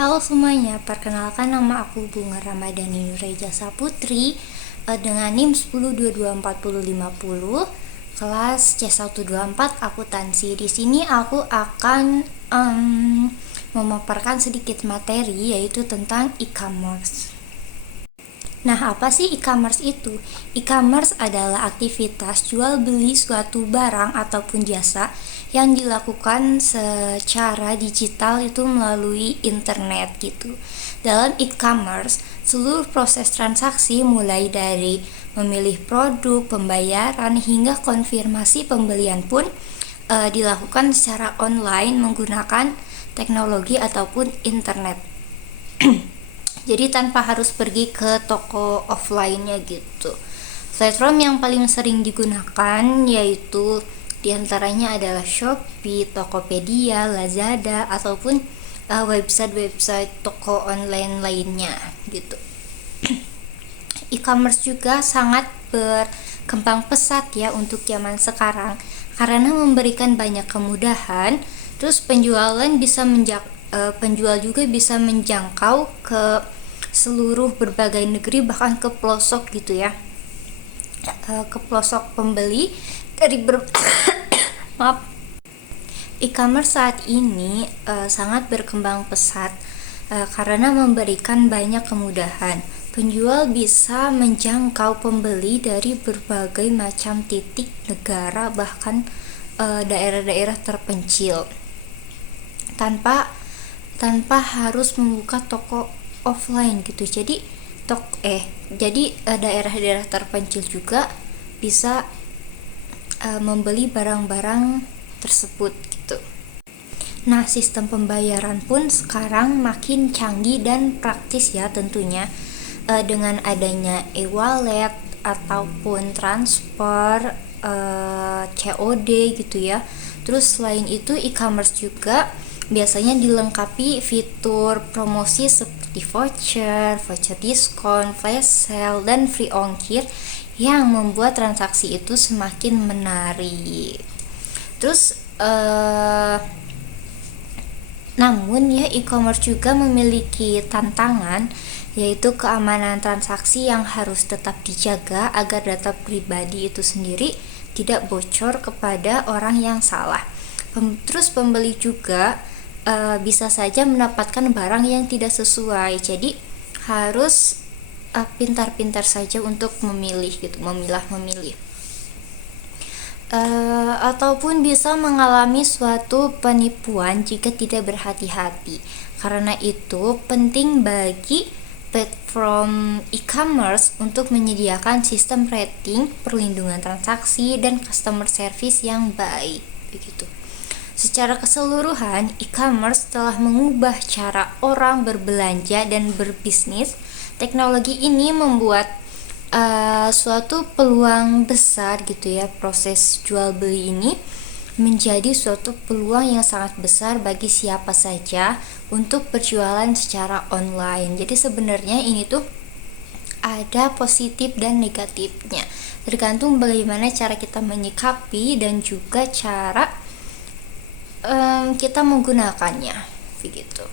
Halo semuanya, perkenalkan nama aku Bunga Ramadhani Nureja Saputri dengan NIM 10224050 kelas C124 akuntansi. Di sini aku akan memaparkan sedikit materi yaitu tentang e-commerce. Nah, apa sih e-commerce itu? E-commerce adalah aktivitas jual beli suatu barang ataupun jasa yang dilakukan secara digital itu melalui internet gitu. Dalam e-commerce, seluruh proses transaksi mulai dari memilih produk, pembayaran hingga konfirmasi pembelian pun dilakukan secara online menggunakan teknologi ataupun internet. Jadi tanpa harus pergi ke toko offline-nya gitu. Platform yang paling sering digunakan yaitu diantaranya adalah Shopee, Tokopedia, Lazada, ataupun website-website toko online lainnya gitu. E-commerce juga sangat berkembang pesat ya untuk zaman sekarang karena memberikan banyak kemudahan. Terus penjual juga bisa menjangkau ke seluruh berbagai negeri, bahkan ke pelosok gitu ya, ke pelosok pembeli dari maaf. E-commerce saat ini sangat berkembang pesat karena memberikan banyak kemudahan. Penjual bisa menjangkau pembeli dari berbagai macam titik negara, bahkan daerah-daerah terpencil tanpa harus membuka toko offline gitu. Jadi daerah-daerah terpencil juga bisa membeli barang-barang tersebut gitu. Nah, sistem pembayaran pun sekarang makin canggih dan praktis ya tentunya, dengan adanya e-wallet ataupun transfer, COD gitu ya. Terus selain itu e-commerce juga biasanya dilengkapi fitur promosi seperti voucher diskon, flash sale, dan free ongkir yang membuat transaksi itu semakin menarik. Terus namun ya, e-commerce juga memiliki tantangan, yaitu keamanan transaksi yang harus tetap dijaga agar data pribadi itu sendiri tidak bocor kepada orang yang salah. Terus pembeli juga bisa saja mendapatkan barang yang tidak sesuai, jadi harus pintar-pintar saja untuk memilih gitu, memilah-memilih. Ataupun bisa mengalami suatu penipuan jika tidak berhati-hati. Karena itu penting bagi platform e-commerce untuk menyediakan sistem rating, perlindungan transaksi, dan customer service yang baik begitu. Secara keseluruhan, e-commerce telah mengubah cara orang berbelanja dan berbisnis. Teknologi ini membuat suatu peluang besar gitu ya. Proses jual beli ini menjadi suatu peluang yang sangat besar bagi siapa saja untuk berjualan secara online. Jadi sebenarnya ini tuh ada positif dan negatifnya, tergantung bagaimana cara kita menyikapi dan juga cara kita menggunakannya begitu.